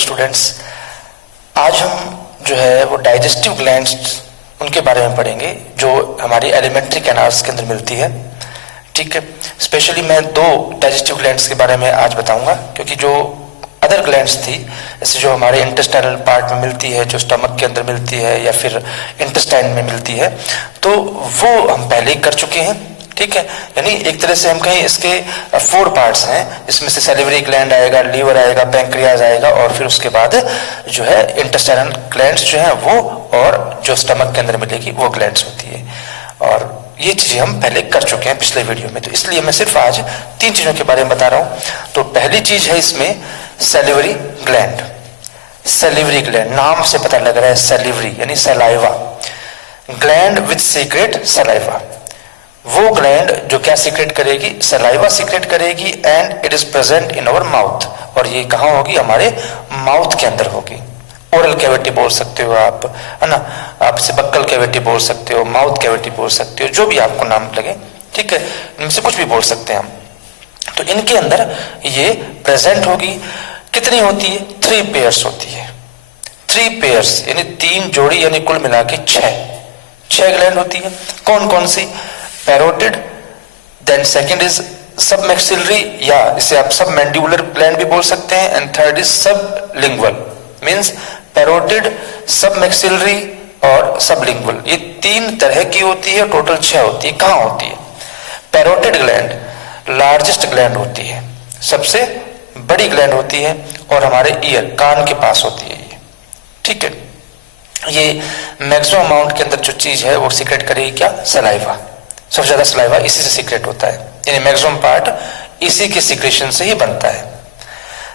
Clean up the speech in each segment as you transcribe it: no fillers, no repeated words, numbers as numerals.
Students, आज हम जो है वो डाइजेस्टिव ग्लैंड्स उनके बारे में पढ़ेंगे जो हमारी एलिमेंट्री कैनाल्स के अंदर मिलती है। ठीक है, स्पेशली मैं दो डाइजेस्टिव ग्लैंड्स के बारे में आज बताऊंगा, क्योंकि जो अदर ग्लैंड्स थी जैसे जो हमारे इंटेस्टाइनल पार्ट में मिलती है, जो स्टमक के अंदर मिलती है या फिर इंटेस्टाइन में मिलती है, तो वो हम पहले ही कर चुके हैं। ठीक है, यानी एक तरह से हम कहें इसके 4 पार्ट्स हैं, इसमें से सैलिवरी ग्लैंड आएगा, लीवर आएगा, पैंक्रियाज आएगा और फिर उसके बाद जो है इंटेस्टाइनल ग्लैंड्स जो है वो, और जो स्टमक के अंदर मिलेगी वो ग्लैंड्स होती है। और ये चीजें हम पहले कर चुके हैं पिछले वीडियो में, तो इसलिए मैं सिर्फ आज 3 चीजों के बारे में बता रहा हूं। तो पहली चीज है इसमें सैलिवरी ग्लैंड। सैलिवरी ग्लैंड नाम से पता लग रहा है, सैलिवरी यानी saliva gland with secrete saliva. वो ग्लैंड जो क्या सीक्रेट करेगी, सलाइवा सीक्रेट करेगी, and it is present in our mouth. और ये कहाँ होगी, हमारे माउथ के अंदर होगी। ओरल कैविटी बोल सकते हो आप, है ना, आप इसे बक्कल कैविटी बोल सकते हो, माउथ कैविटी बोल सकते हो, जो भी आपको नाम लगे। ठीक है, इनमें से कुछ भी बोल सकते हैं हम। तो इनके अंदर ये प्रेजेंट होगी। कितनी होती है, 3 पेयर्स होती है। 3 पेयर्स यानी 3 जोड़ी, यानी कुल मिला के 6 ग्लैंड होती है। कौन कौन सी, parotid, then second is submaxillary, या इसे आप सब मैंडिबुलर ग्लैंड भी बोल सकते हैं, एंड थर्ड इज सब लिंगुअल। मींस पैरोटिड, सब मैक्सिलरी और सब लिंगुअल, ये 3 तरह की होती है, टोटल 6 होती है। कहाँ होती है, पैरोटिड ग्लैंड लार्जेस्ट ग्लैंड होती है, सबसे बड़ी ग्लैंड होती है, और हमारे ईयर, कान के पास होती है ये। ठीक है, ये मैक्सिमम अमाउंट के अंदर जो चीज है वो सीक्रेट करेगी क्या, सलाइवा। सबसे ज्यादा सलाइवा इसी से सीक्रेट होता है, यानी मैक्सिमम पार्ट इसी के सीक्रेशन से ही बनता है।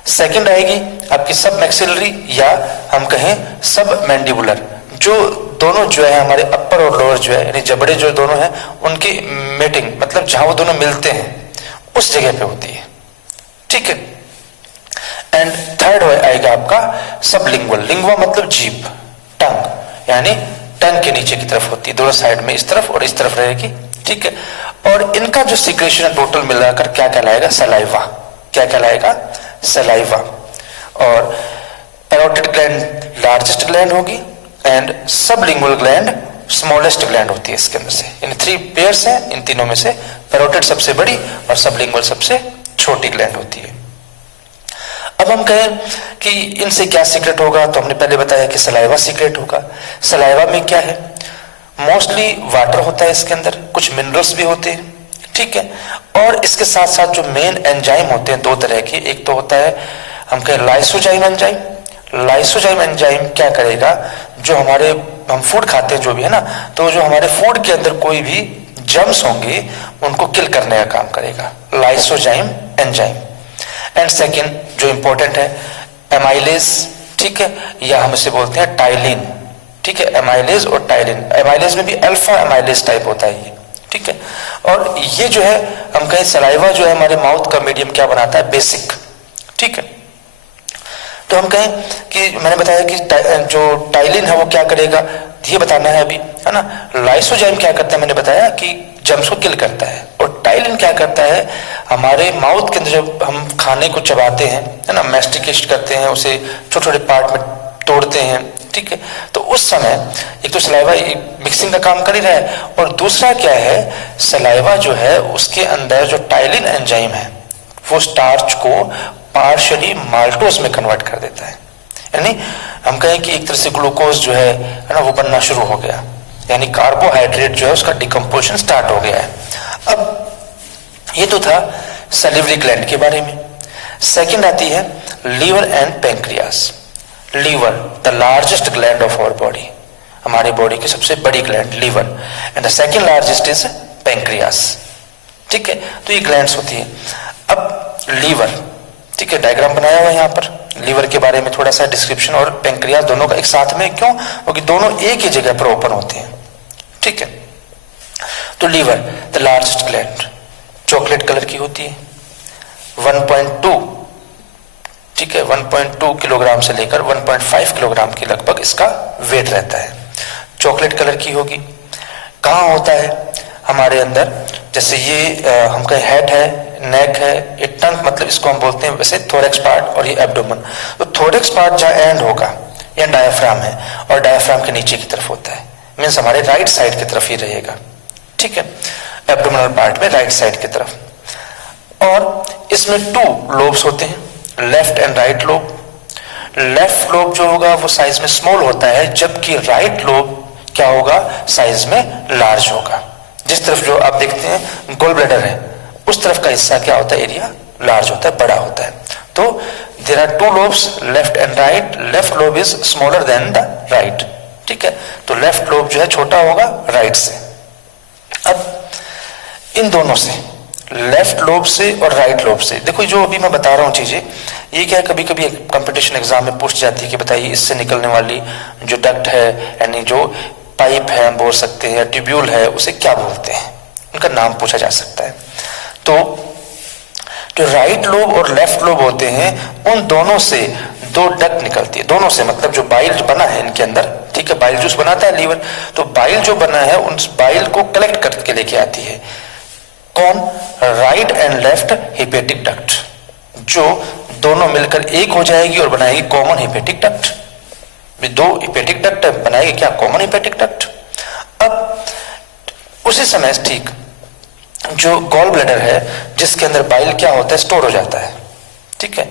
सेकंड आएगी आपकी सब मैक्सिलरी, या हम कहें सब मैंडिबुलर, जो दोनों जो है हमारे अपर और लोअर जो है, यानी जबड़े जो दोनों हैं उनकी मीटिंग, मतलब जहां वो दोनों मिलते हैं उस जगह पे होती है। ठीक है, एंड थर्ड आएगा आपका सब लिंगुअल। लिंगुआ मतलब जीभ, टंग, यानी टंग के नीचे की तरफ होती है, दोनों साइड में, इस तरफ और इस तरफ रहेगी। ठीक है, और इनका जो सीक्रेशन टोटल मिलाकर क्या कहलाएगा, सलाइवा। क्या कहलाएगा, सलाइवा। और पैरोटिड ग्लैंड लार्जेस्ट ग्लैंड होगी, एंड सब लिंगुअल ग्लैंड स्मॉलेस्ट ग्लैंड होती है इसके अंदर से। यानी 3 पेयर्स हैं, इन तीनों में से पैरोटिड सबसे बड़ी और सब लिंगुअल सबसे छोटी ग्लैंड होती है। अब हम कहें कि इनसे क्या सीक्रेट होगा, तो हमने पहले बताया कि सलाइवा सीक्रेट होगा। सलाइवा में क्या है, मोस्टली वाटर होता है इसके अंदर, कुछ मिनरल्स भी होते हैं। ठीक है, और इसके साथ साथ जो मेन एंजाइम होते हैं 2 तरह के, एक तो होता है हम कहें लाइसोजाइम एंजाइम। लाइसोजाइम एंजाइम क्या करेगा, जो हमारे हम फूड खाते हैं जो भी है ना, तो जो हमारे फूड के अंदर कोई भी जर्म्स होंगे उनको किल करने का काम करेगा, लाइसोजाइम एंजाइम। एंड सेकेंड जो इंपॉर्टेंट है, एमाइलेज। ठीक है, या हम इसे बोलते हैं टाइलिन। ठीक है, एमाइलेज और टाइलिन। एमाइलेज में भी अल्फा एमाइलेज टाइप होता है ये। ठीक है, और ये जो है हम कहें सलाइवा जो है हमारे माउथ का मीडियम क्या बनाता है, बेसिक। ठीक है, तो हम कहें कि मैंने बताया कि जो टाइलिन है वो क्या करेगा, ये बताना है अभी, है ना। लाइसोजाइम क्या करता है, मैंने बताया कि जर्म्स को किल करता है, और टाइलिन क्या करता है, हमारे माउथ के अंदर जब हम खाने को चबाते हैं, है ना, मैस्टिकेट करते हैं, उसे छोटे छोटे पार्ट में तोड़ते हैं। ठीक है, तो उस समय एक तो सलाइवा मिक्सिंग का काम कर ही रहा है, और दूसरा क्या है, सलाइवा जो है उसके अंदर जो टाइलिन एंजाइम है वो स्टार्च को पार्शियली माल्टोज में कन्वर्ट कर देता है। यानी हम कहें कि एक तरह से ग्लूकोज जो है ना वो बनना शुरू हो गया, यानी कार्बोहाइड्रेट जो है उसका डिकम्पोजिशन स्टार्ट हो गया है। अब ये तो था सैलिवरी ग्लैंड के बारे में। सेकंड आती है liver and pancreas. Liver the largest gland of our body, हमारे बॉडी की सबसे बड़ी gland liver, and the second largest is pancreas. ठीक है, तो ये ग्लैंड्स होती है। अब लीवर, ठीक है, डायग्राम बनाया हुआ है यहाँ पर लीवर के बारे में, थोड़ा सा डिस्क्रिप्शन, और पैंक्रियास दोनों का एक साथ में, क्यों, क्योंकि दोनों एक ही जगह पर ओपन होते हैं। ठीक है, तो liver the largest gland, chocolate colour की होती है, 1.2, ठीक है, 1.2 किलोग्राम से लेकर 1.5 किलोग्राम के लगभग इसका वेट रहता है। चॉकलेट कलर की होगी। कहाँ होता है, हमारे अंदर, जैसे ये हम कहें हेड है, नेक है, ये टंग मतलब इसको हम बोलते हैं वैसे थोरेक्स पार्ट, और ये एब्डोमेन। तो थोरेक्स पार्ट जहाँ एंड होगा ये डायाफ्राम है, और डायाफ्राम के नीचे की तरफ होता है, मीन्स हमारे राइट साइड की तरफ ही रहेगा, ठीक है, एब्डोमिनल पार्ट में राइट साइड की तरफ। और इसमें 2 लोब्स होते हैं, left and right lobe. Left lobe जो होगा वो साइज में स्मॉल होता है, जबकि राइट लोब क्या होगा, साइज में लार्ज होगा। जिस तरफ जो आप देखते हैं गॉल ब्लैडर है, उस तरफ का हिस्सा क्या होता है, एरिया लार्ज होता है, बड़ा होता है। तो there are 2 lobes, left and right. Left lobe is smaller than the right, ठीक है, तो लेफ्ट लोब जो है छोटा होगा राइट से। अब इन दोनों से, लेफ्ट लोब से और राइट लोब से, देखो जो अभी मैं बता रहा हूं चीजें, ये क्या है, कभी कभी कंपटीशन एग्जाम में पूछ जाती है कि बताइए इससे निकलने वाली जो डक्ट है, यानी जो पाइप है हम बोल सकते हैं, या ट्यूब्यूल है, उसे क्या बोलते हैं, उनका नाम पूछा जा सकता है। तो जो राइट लोब और लेफ्ट लोब होते हैं, उन दोनों से 2 डक्ट निकलती है, दोनों से मतलब जो बाइल जो बना है इनके अंदर, ठीक है, बाइल जूस बनाता है लीवर, तो बाइल जो बना है उन बाइल को कलेक्ट करके लेके आती है कौन, right and left hepatic duct, जो दोनों मिलकर एक हो जाएगी और बनाएगी common hepatic duct. 2 hepatic duct बनाएगी क्या, कॉमन हिपेटिक डक्ट। अब उसी समय ठीक जो गॉल ब्लैडर है, जिसके अंदर बाइल क्या होता है, स्टोर हो जाता है, ठीक है,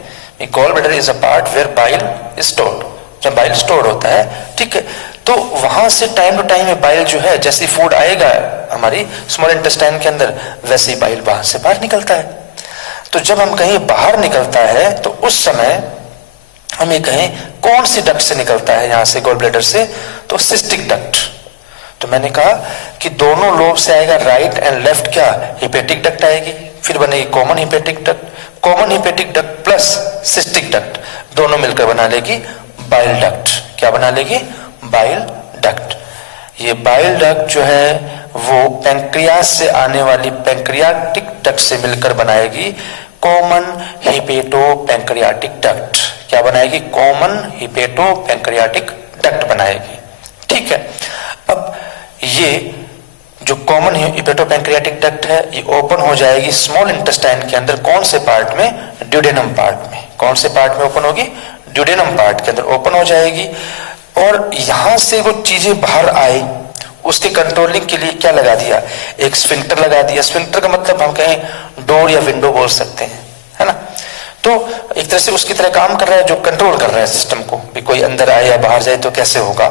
gall bladder is a part where bile is stored, जब बाइल स्टोर होता है, ठीक है, तो वहां से टाइम टू टाइम में बाइल जो है, जैसे फूड आएगा हमारी स्मॉल इंटेस्टाइन के अंदर, वैसे ही बाइल वहां से बाहर निकलता है। तो जब हम कहीं बाहर निकलता है तो उस समय हम ये कहें कौन सी डक्ट से निकलता है, यहां से गॉल ब्लैडर से, तो सिस्टिक डक्ट। तो मैंने कहा कि दोनों लोब से आएगा राइट एंड लेफ्ट क्या, हिपेटिक डक्ट आएगी, फिर बनेगी common hepatic duct, common hepatic duct plus cystic duct, दोनों मिलकर बना लेगी बाइल डक्ट। क्या बना लेगी, बाइल डक्ट। ये बाइल डक्ट जो है वो पैंक्रियास से आने वाली पैंक्रियाटिक डक्ट से मिलकर बनाएगी कॉमन हिपेटो पैंक्रियाटिक डक्ट। क्या बनाएगी, कॉमन हिपेटो पैंक्रियाटिक डक्ट बनाएगी, ठीक है। अब ये जो कॉमन हिपेटो पैंक्रियाटिक डक्ट है, ये ओपन हो जाएगी स्मॉल इंटेस्टाइन के अंदर, कौन से पार्ट में, ड्यूडेनम पार्ट में। कौन से पार्ट में ओपन होगी, ड्यूडेनम पार्ट के अंदर ओपन हो जाएगी। और यहां से वो चीजें बाहर आई, उसके कंट्रोलिंग के लिए क्या लगा दिया, एक स्फिंक्टर लगा दिया। स्फिंक्टर का मतलब हम कहें डोर या विंडो बोल सकते हैं, है ना। तो एक तरह से उसकी तरह काम कर रहा है, जो कंट्रोल कर रहा है सिस्टम को, भी कोई अंदर आए या बाहर जाए तो कैसे होगा।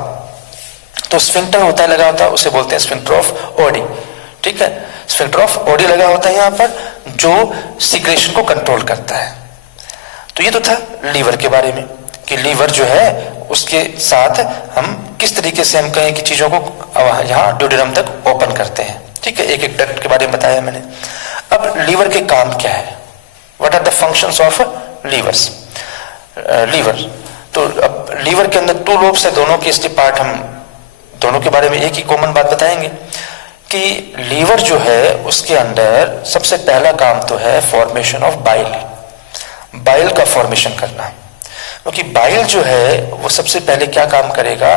तो स्फिंक्टर होता है, लगा होता है, उसे बोलते हैं स्फिंक्टर ऑफ ओडी, ठीक है, स्फिंक्टर ऑफ ओडी लगा होता है यहाँ पर, जो सीक्रेशन को कंट्रोल करता है। तो ये तो था लीवर के बारे में, कि लीवर जो है उसके साथ हम किस तरीके से हम कहें कि चीजों को यहाँ ड्यूडेनम तक ओपन करते हैं, ठीक है, एक एक डक्ट के बारे में बताया मैंने। अब लीवर के काम क्या है, what are the functions of livers, liver. तो अब लीवर के अंदर 2 लोब्स है, दोनों के इसके पार्ट, हम दोनों के बारे में एक ही कॉमन बात बताएंगे कि लीवर जो है उसके अंदर सबसे पहला काम तो है फॉर्मेशन ऑफ बाइल, बाइल का फॉर्मेशन करना। क्योंकि बाइल जो है वो सबसे पहले क्या काम करेगा,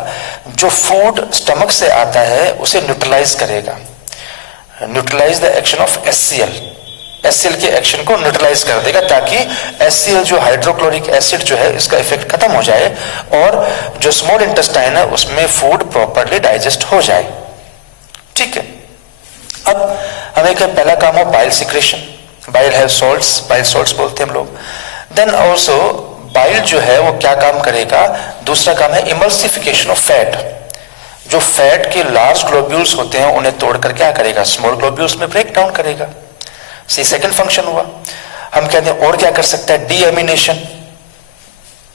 जो फूड स्टमक से आता है उसे न्यूट्रलाइज करेगा, neutralise the action of HCl, HCl के एक्शन को न्यूट्रलाइज कर देगा, ताकि एचसीएल जो हाइड्रोक्लोरिक एसिड जो है इसका इफेक्ट खत्म हो जाए और जो स्मॉल इंटेस्टाइन है उसमें फूड प्रॉपरली डाइजेस्ट हो जाए, ठीक है। अब हमें क्या पहला काम हो, बाइल सिक्रेशन, बाइल है सॉल्ट्स, बाइल सॉल्ट्स बोलते हैं हम लोग। देन ऑल्सो बाइल जो है वो क्या काम करेगा, दूसरा काम है इमल्सिफिकेशन ऑफ फैट, जो फैट के लार्ज ग्लोब्यूल्स होते हैं उन्हें तोड़कर क्या करेगा, स्मॉल ग्लोब्यूल्स में ब्रेक डाउन करेगा। सेकंड फंक्शन हुआ। हम कहते हैं और क्या कर सकता है, डीएमिनेशन।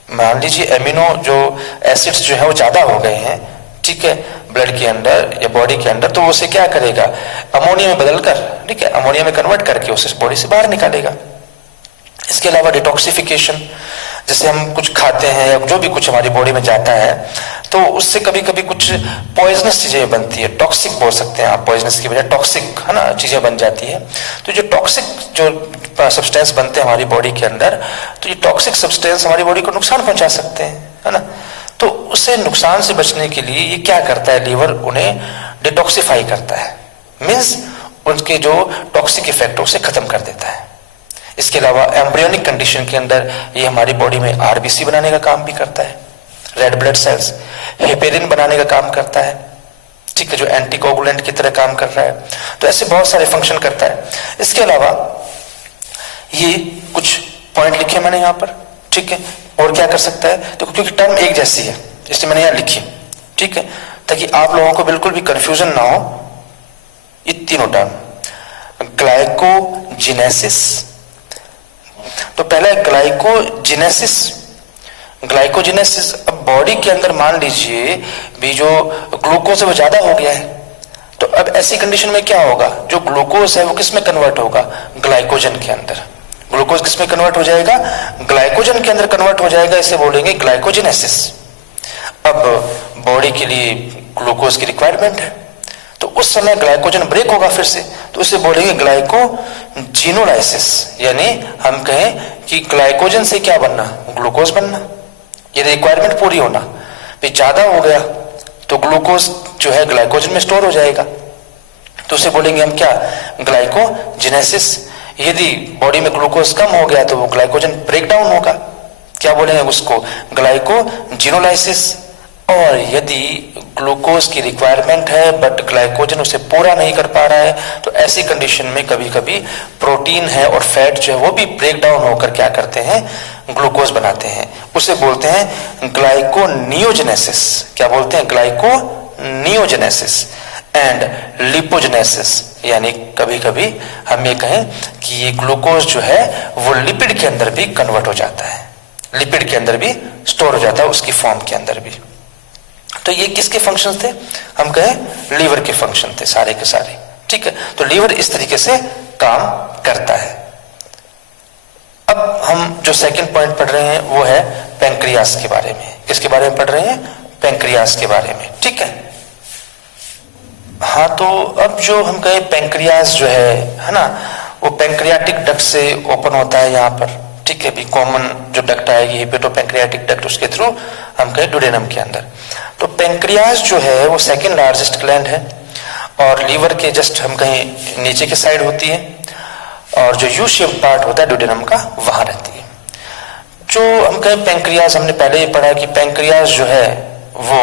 मान लीजिए एमिनो जो एसिड्स जो है वो ज्यादा हो गए हैं, ठीक है, ब्लड के अंदर या बॉडी के अंदर, तो उसे क्या करेगा, अमोनिया में बदलकर, ठीक है, अमोनिया में कन्वर्ट करके उसे बॉडी से बाहर निकालेगा। इसके अलावा डिटॉक्सिफिकेशन, जैसे हम कुछ खाते हैं या जो भी कुछ हमारी बॉडी में जाता है तो उससे कभी कभी कुछ पॉइजनस चीजें बनती है, टॉक्सिक बोल सकते हैं आप, पॉइजनस की बजाय टॉक्सिक, है ना, चीजें बन जाती है। तो जो टॉक्सिक जो सब्सटेंस बनते हैं हमारी बॉडी के अंदर, तो ये टॉक्सिक सब्सटेंस हमारी बॉडी को नुकसान पहुंचा सकते हैं, है ना। तो उससे नुकसान से बचने के लिए ये क्या करता है, लीवर उन्हें डिटॉक्सिफाई करता है, मीन्स उनके जो टॉक्सिक इफेक्ट उसे खत्म कर देता है। इसके अलावा एम्ब्रियोनिक कंडीशन के अंदर ये हमारी बॉडी में आरबीसी बनाने का काम भी करता है, रेड ब्लड सेल्स, हेपेरिन बनाने का काम करता है, ठीक है, जो एंटीकोगुलेंट की तरह काम कर रहा है। तो ऐसे बहुत सारे फंक्शन करता है। इसके अलावा ये कुछ पॉइंट लिखे मैंने यहाँ पर, ठीक है, और क्या कर सकता है, तो क्योंकि टर्म एक जैसी है इसलिए मैंने यहाँ लिखी, ठीक है, ताकि आप लोगों को बिल्कुल भी कंफ्यूजन ना हो। ये तीनों टर्म ग्लाइकोजिनेसिस, तो पहला है ग्लाइकोजिनेसिस। ग्लाइकोजिनेसिस, अब बॉडी के अंदर मान लीजिए भी जो ग्लूकोज है वो ज्यादा हो गया है, तो अब ऐसी कंडीशन में क्या होगा, जो ग्लूकोज है वो किस में कन्वर्ट होगा, ग्लाइकोजन के अंदर। ग्लूकोज किस में कन्वर्ट हो जाएगा, ग्लाइकोजन के अंदर कन्वर्ट हो जाएगा, इसे बोलेंगे ग्लाइकोजिनेसिस। अब बॉडी के लिए ग्लूकोज की रिक्वायरमेंट है, तो उस समय ग्लाइकोजन ब्रेक होगा फिर से, तो उसे बोलेंगे ग्लाइकोजिनोलाइसिस। यानी हम कहें कि ग्लाइकोजन से क्या बनना, ग्लूकोज बनना, ये रिक्वायरमेंट पूरी होना। फिर ज्यादा हो गया तो ग्लूकोज जो है ग्लाइकोजन में स्टोर हो जाएगा, तो उसे बोलेंगे हम क्या, ग्लाइकोजिनेसिस। यदि बॉडी में ग्लूकोज कम हो गया तो वो ग्लाइकोजन ब्रेक डाउन होगा, क्या बोलेंगे उसको, ग्लाइकोजिनोलाइसिस। और यदि ग्लूकोज की रिक्वायरमेंट है बट ग्लाइकोजन उसे पूरा नहीं कर पा रहा है, तो ऐसी कंडीशन में कभी कभी प्रोटीन है और फैट जो है वो भी ब्रेक डाउन होकर क्या करते हैं, ग्लूकोज बनाते हैं, उसे बोलते हैं ग्लाइकोनियोजेनेसिस। क्या बोलते हैं, ग्लाइकोनियोजेनेसिस एंड लिपोजेनेसिस। यानी कभी कभी हम ये कहें कि ये ग्लूकोज जो है वो लिपिड के अंदर भी कन्वर्ट हो जाता है, लिपिड के अंदर भी स्टोर हो जाता है, उसकी फॉर्म के अंदर भी। तो ये किसके फंक्शन थे, हम कहें लीवर के फंक्शन थे सारे के सारे, ठीक है। तो लीवर इस तरीके से काम करता है। अब हम जो सेकंड पॉइंट पढ़ रहे हैं वो है पैंक्रियास के बारे में। किसके बारे में पढ़ रहे हैं, पैंक्रियास के बारे में, ठीक है। हाँ, तो अब जो हम कहें पैंक्रियास जो है ना, वो पैंक्रियाटिक डक्ट से ओपन होता है यहाँ पर, ठीक है। भी कॉमन जो डक्ट आएगी हेपेटोपैंक्रियाटिक डक्ट, उसके थ्रू हम कहें डुडेनम के अंदर। तो पैंक्रियास जो है वो सेकंड लार्जेस्ट ग्लैंड है और लीवर के जस्ट हम कहें नीचे की साइड होती है, और जो यू शेप पार्ट होता है डुडेनम का वहां रहती है। जो हम कहें पैंक्रियास, हमने पहले ही पढ़ा कि पैंक्रियास जो है वो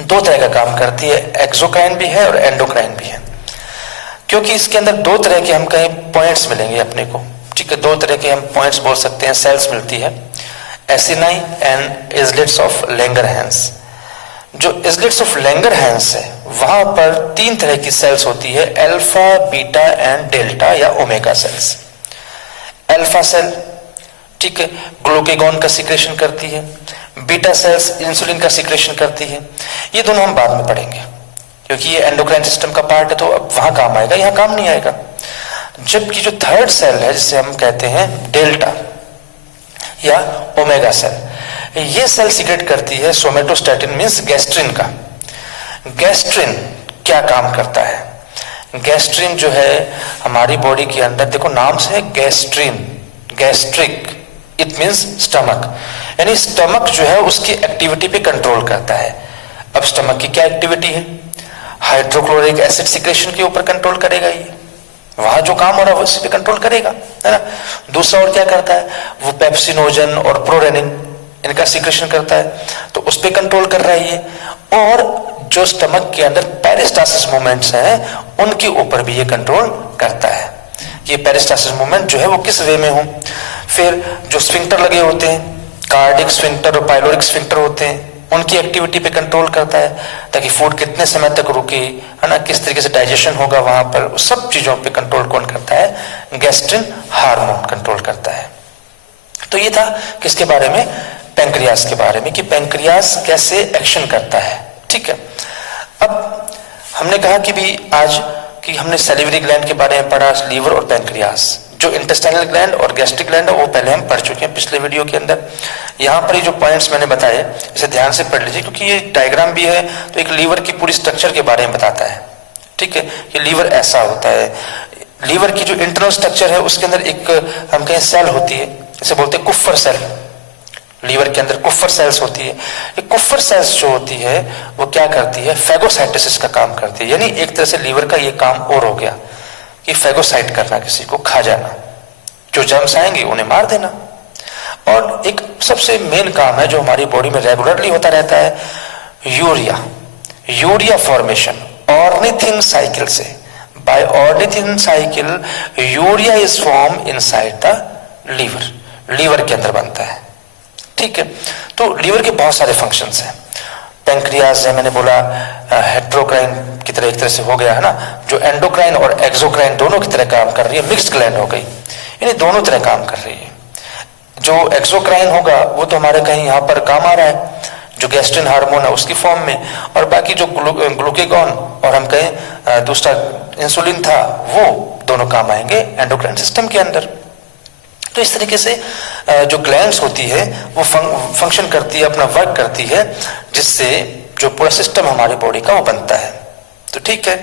दो तरह का काम करती है, एक्सोक्राइन भी है और एंडोक्राइन भी है। क्योंकि इसके अंदर दो तरह के हम कहें पॉइंट्स मिलेंगे अपने को, ठीक है, दो तरह के हम पॉइंट्स बोल सकते हैं, सेल्स मिलती है, एसिनाई एंड इजलेट्स ऑफ लैंगरहैंस। जो इजलेट्स ऑफ लैंगरहैंस है वहां पर तीन तरह की सेल्स होती है, अल्फा, बीटा एंड डेल्टा या ओमेगा सेल्स। अल्फा सेल, ठीक है, ग्लूकेगॉन का सिक्रेशन करती है, बीटा सेल्स इंसुलिन का सिक्रेशन करती है। ये दोनों हम बाद में पढ़ेंगे क्योंकि ये एंडोक्राइन सिस्टम का पार्ट है, तो अब वहां काम आएगा, यहां काम नहीं आएगा। जबकि जो थर्ड सेल है जिसे हम कहते हैं डेल्टा या ओमेगा सेल, ये सेल सीक्रेट करती है सोमेटोस्टैटिन मींस गैस्ट्रिन का। गैस्ट्रिन क्या काम करता है, गैस्ट्रिन जो है हमारी बॉडी के अंदर, देखो नाम से है gastrin, gastric, it means stomach, यानी स्टमक जो है उसकी एक्टिविटी पे कंट्रोल करता है। अब स्टमक की क्या एक्टिविटी है, हाइड्रोक्लोरिक एसिड सिक्रेशन के ऊपर कंट्रोल करेगा, ये वहां जो काम हो रहा है उसी पे कंट्रोल करेगा, है ना। दूसरा और क्या करता है, वो पेप्सिनोजन और प्रोरेनिन इनका सिक्रेशन करता है, तो उस पे कंट्रोल कर रहा है ये। और जो स्टमक के अंदर पेरिस्टासिस मूवमेंट्स हैं उनके ऊपर भी ये कंट्रोल करता है। ये पेरिस्टासिस मूवमेंट जो है वो किस वे में हो, फिर जो स्फिंक्टर लगे होते हैं, कार्डिक स्फिंक्टर और पाइलोरिक स्फिंक्टर होते हैं, उनकी एक्टिविटी पे कंट्रोल करता है, ताकि फूड कितने समय तक रुके, है ना, किस तरीके से डाइजेशन होगा वहां पर, उस सब चीजों पे कंट्रोल कौन करता है, गैस्ट्रिन हार्मोन कंट्रोल करता है। तो ये था किसके बारे में, पैंक्रियास के बारे में, कि पैंक्रियास कैसे एक्शन करता है, ठीक है। अब हमने कहा कि भी आज कि हमने सैलिवरी ग्लैंड के बारे में पढ़ा, लीवर और पैंक्रियास। जो इंटेस्टाइनल ग्लैंड और गैस्ट्रिक ग्लैंड है वो पहले हम पढ़ चुके हैं पिछले वीडियो के अंदर। यहाँ पर ये जो पॉइंट्स मैंने बताए इसे ध्यान से पढ़ लीजिए, क्योंकि ये डायग्राम भी है तो एक लीवर की पूरी स्ट्रक्चर के बारे में बताता है, ठीक है, कि लीवर ऐसा होता है। लीवर की जो इंटरनल स्ट्रक्चर है उसके अंदर एक हम कहें सेल होती है, इसे बोलते हैं कुफ्फर सेल। लीवर के अंदर कुफ्फर सेल्स होती है। ये कुफ्फर सेल्स जो होती है वो क्या करती है, फैगोसाइटोसिस का काम करती है। यानी एक तरह से लीवर का ये काम और हो गया कि फैगोसाइट करना, किसी को खा जाना, जो जर्म्स आएंगे उन्हें मार देना। और एक सबसे मेन काम है जो हमारी बॉडी में रेगुलरली होता रहता है, यूरिया फॉर्मेशन ऑर्निथिन साइकिल से। By ornithine cycle urea is form inside the liver के अंदर बनता है। ठीक है, तो लीवर के बहुत सारे फंक्शंस हैं। पेंक्रियाज है, मैंने बोला हेट्रोक्राइन की तरह एक तरह से हो गया है ना, जो एंडोक्राइन और एक्सोक्राइन दोनों की तरह काम कर रही है, मिक्स्ड ग्लैंड हो गई, यानी दोनों तरह काम कर रही है। जो एक्सोक्राइन होगा वो तो हमारे कहीं यहाँ पर काम आ रहा है, जो गैस्ट्रिन हार्मोन है उसकी फॉर्म में, और बाकी जो ग्लूकेगॉन और हम कहें दूसरा इंसुलिन था, वो दोनों काम आएंगे एंडोक्राइन सिस्टम के अंदर। तो इस तरीके से जो ग्लैंड्स होती है वो फंक्शन करती है, अपना वर्क करती है, जिससे जो पूरा सिस्टम हमारी बॉडी का वो बनता है। तो ठीक है,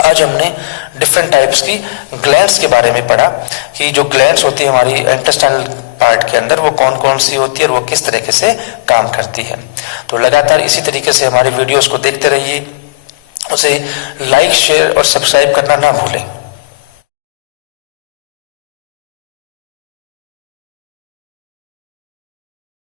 आज हमने डिफरेंट टाइप्स की ग्लैंड्स के बारे में पढ़ा कि जो ग्लैंड्स होती है हमारी इंटेस्टाइनल पार्ट के अंदर वो कौन कौन सी होती है और वो किस तरीके से काम करती है। तो लगातार इसी तरीके से हमारे वीडियोस को देखते रहिए, उसे लाइक शेयर और सब्सक्राइब करना ना भूलें।